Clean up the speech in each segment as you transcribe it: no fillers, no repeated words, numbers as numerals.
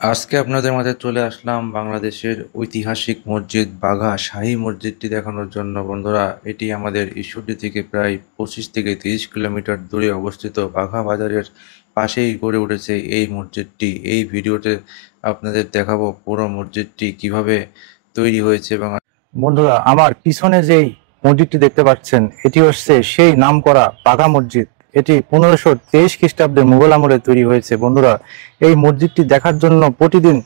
আজকে আপনাদের মাঝে চলে আসলাম বাংলাদেশের ঐতিহাসিক মসজিদ বাঘা শাহী মসজিদটি দেখানোর জন্য। বন্ধুরা, এটি আমাদের ঈশ্বরদী থেকে প্রায় 25 থেকে 30 কিলোমিটার দূরে অবস্থিত। বাঘা বাজারের পাশেই গড়ে উঠেছে এই মসজিদটি। এই ভিডিওতে আপনাদের দেখাবো পুরো মসজিদটি কিভাবে তৈরি হয়েছে এবং বন্ধুরা, আমার পিছনে যেই মসজিদটি দেখতে পাচ্ছেন এটি হচ্ছে সেই নামকরা বাঘা মসজিদ। এটি 1523 খ্রিস্টাব্দে মুঘল আমলে তৈরি হয়েছে। বন্ধুরা, এই মসজিদটি দেখার জন্য প্রতিদিন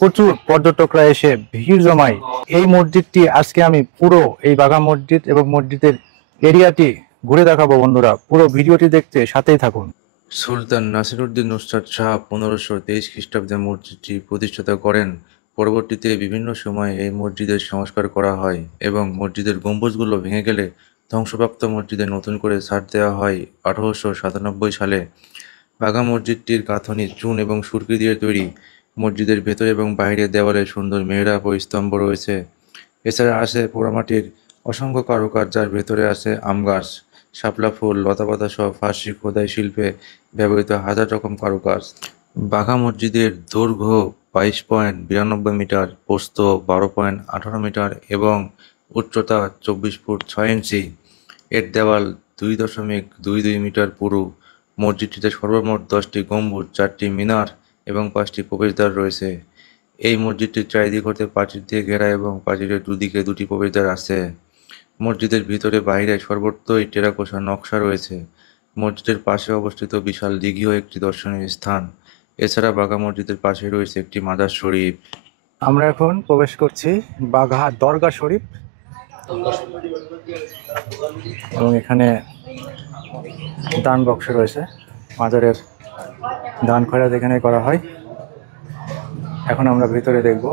প্রচুর পর্যটকরা এসে ভিড় জমায়। এই মসজিদটি আজকে আমি পুরো এই বাঘা মসজিদ এবং মসজিদের এরিয়াটি ঘুরে দেখাবো। বন্ধুরা, পুরো ভিডিওটি দেখতে সাথেই থাকুন। সুলতান নাসিরউদ্দিন নুসরাত শাহ 1523 খ্রিস্টাব্দে মসজিদটি প্রতিষ্ঠাতা করেন। পরবর্তীতে বিভিন্ন সময়ে এই মসজিদের সংস্কার করা হয় এবং মসজিদের গম্বুজগুলো ভেঙে গেলে ধ্বংসপ্রাপ্ত মসজিদে নতুন করে ছাদ দেওয়া হয় 1897 সালে। বাঘা মসজিদটির গাঁথনি চুন এবং সুরকি দিয়ে তৈরি। মসজিদের ভেতরে এবং বাইরের দেওয়ালে সুন্দর মেহরাব ও স্তম্ভ রয়েছে। এছাড়া আছে পোড়ামাটির অসংখ্য কারুকাজ, যার ভেতরে আছে আম গাছ, শাপলা ফুল, লতাপাতা সহ ফার্সি খোদাই শিল্পে ব্যবহৃত হাজার রকম কারুকাজ। বাঘা মসজিদের দৈর্ঘ্য 22.92 মিটার, প্রস্থ 12.18 মিটার এবং উচ্চতা 24 ফুট 6 ইঞ্চি। এর দেওয়াল 2.22 মিটার পুরু। মসজিদটিতে সর্বমোট 10টি গম্বুজ, 4টি মিনার এবং 5টি প্রবেশদ্বার রয়েছে। এই মসজিদটির চারিদিক হতে প্রাচীর দিয়ে ঘেরা এবং প্রাচীরের দুদিকে দুটি প্রবেশদ্বার আছে। মসজিদের ভিতরে বাইরে সর্বত্রই টেরাকোটা নকশা রয়েছে। মসজিদের পাশে অবস্থিত বিশাল দিঘিও একটি দর্শনীয় স্থান। এছাড়া বাঘা মসজিদের পাশে রয়েছে একটি মাজার শরীফ। আমরা এখন প্রবেশ করছি বাঘা দরগা শরীফ এবং এখানে দান বক্স রয়েছে। মাজারের দান খয়রাত এখানে করা হয়। এখন আমরা ভিতরে দেখব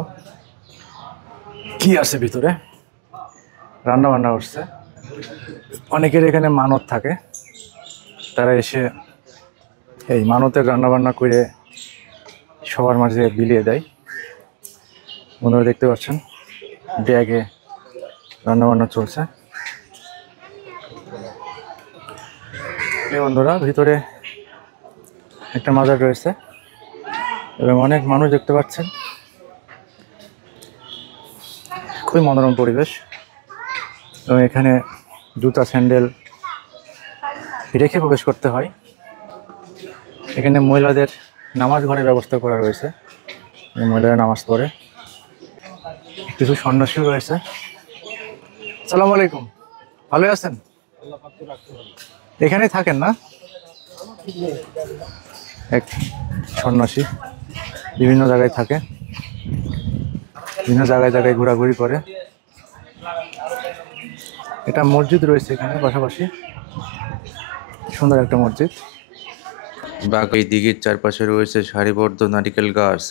কি আছে ভিতরে। রান্না বান্না করছে, অনেকের এখানে মানত থাকে, তারা এসে এই মানতের রান্না বান্না করে সবার মাঝে বিলিয়ে দেয়। বন্ধুরা দেখতে পাচ্ছেন ব্যাগে রান্না বান্না চলছে। এই বন্ধুরা, ভিতরে একটা মাজার রয়েছে এবং অনেক মানুষ দেখতে পাচ্ছেন। খুবই মনোরম পরিবেশ এবং এখানে জুতা স্যান্ডেল রেখে প্রবেশ করতে হয়। এখানে মহিলাদের নামাজ ঘরের ব্যবস্থা করা রয়েছে, মহিলারা নামাজ পড়ে। কিছু সন্ন্যাসীও রয়েছে। সালাম আলাইকুম, ভালো আছেন? এখানেই থাকেন না? এক সন্ন্যাসী বিভিন্ন জায়গায় থাকে, বিভিন্ন জায়গায় জায়গায় ঘোরাঘুরি করে। এটা মসজিদ রয়েছে এখানে পাশাপাশি, সুন্দর একটা মসজিদ। এই দিঘির চারপাশে রয়েছে সারিবদ্ধ নারিকেল গাছ।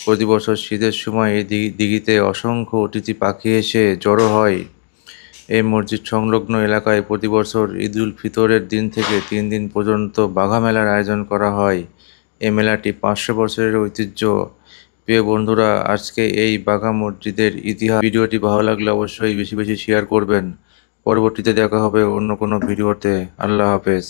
প্রতি বছর শীতের সময় এই দিঘিতে অসংখ্য অতিথি পাখি এসে জড়ো হয়। এই মসজিদ সংলগ্ন এলাকায় প্রতি বছর ঈদ উল ফিতরের দিন থেকে 3 দিন পর্যন্ত বাঘা মেলার আয়োজন করা হয়। এই মেলাটি 500 বছরের ঐতিহ্য। প্রিয় বন্ধুরা, আজকে এই বাঘা মসজিদের ইতিহাস ভিডিওটি ভালো লাগলে অবশ্যই বেশি বেশি শেয়ার করবেন। পরবর্তীতে দেখা হবে অন্য কোনো ভিডিওতে। আল্লাহ হাফেজ।